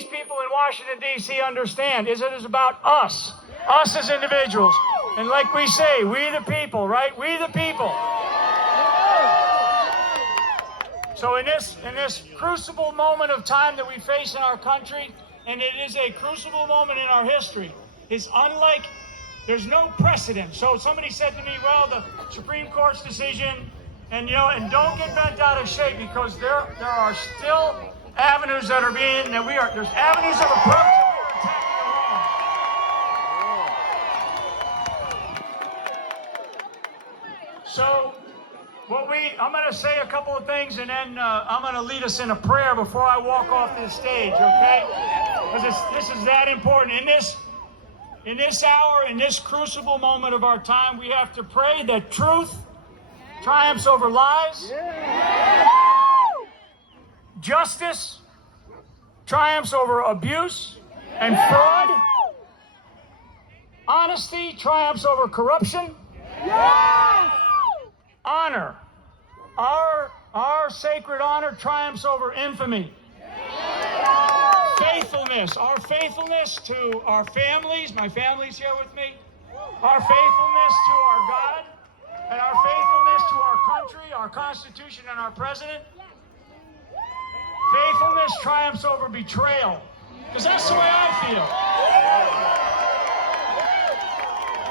these people in Washington, D.C. understand is it is about us as individuals. And like we say, we the people, right? We the people. So in this crucible moment of time that we face in our country, and it is a crucible moment in our history, it's unlike, there's no precedent. So somebody said to me, well, the Supreme Court's decision, and don't get bent out of shape, because there are still avenues that are being, there's avenues of approach that we are attacking along. So I'm going to say a couple of things, and then I'm going to lead us in a prayer before I walk off this stage, okay? Because this is that important. In this hour, in this crucible moment of our time, we have to pray that truth triumphs over lies. Justice triumphs over abuse and fraud. Honesty triumphs over corruption. Honor, our sacred honor triumphs over infamy. Faithfulness, our faithfulness to our families, my family's here with me, our faithfulness to our God, and our faithfulness to our country, our Constitution, and our president. Faithfulness triumphs over betrayal, because that's the way I feel.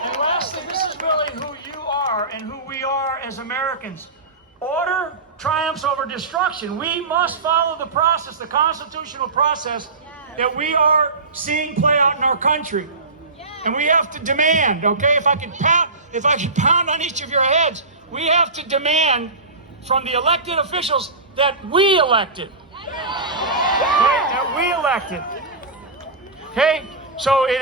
And lastly, this is really who you are and who we are as Americans. Order triumphs over destruction. We must follow the process, the constitutional process that we are seeing play out in our country. And we have to demand, okay, if I could pound on each of your heads, we have to demand from the elected officials that we elected. Right? That we elected. Okay? So it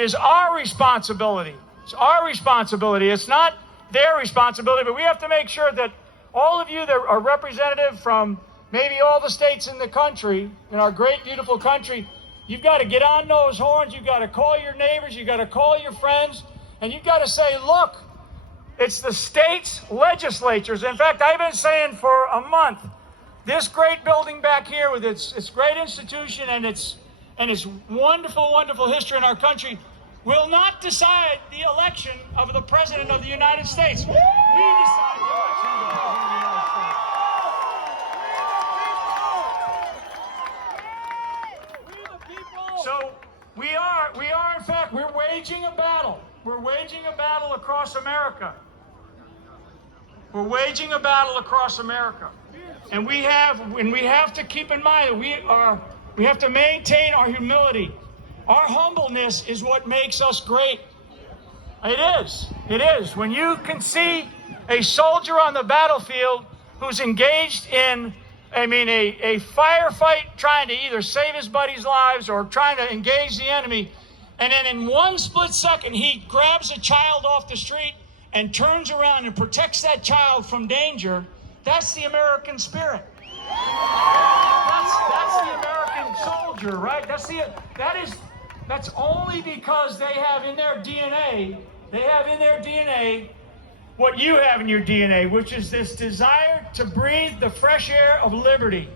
is our responsibility. It's our responsibility. It's not their responsibility, but we have to make sure that all of you that are representative from maybe all the states in the country, in our great, beautiful country, you've got to get on those horns. You've got to call your neighbors. You've got to call your friends. And you've got to say, look, it's the state's legislatures. In fact, I've been saying for a month, this great building back here with its great institution and its wonderful, wonderful history in our country will not decide the election of the President of the United States. We decide the election of the President of the United States. So we are in fact, we're waging a battle. We're waging a battle across America. We're waging a battle across America. And we have to keep in mind that we have to maintain our humility. Our humbleness is what makes us great. It is. It is. When you can see a soldier on the battlefield who's engaged in, a firefight trying to either save his buddy's lives or trying to engage the enemy, and then in one split second he grabs a child off the street and turns around and protects that child from danger, that's the American spirit. That's the American soldier, right? That's only because they have in their DNA what you have in your DNA, which is this desire to breathe the fresh air of liberty.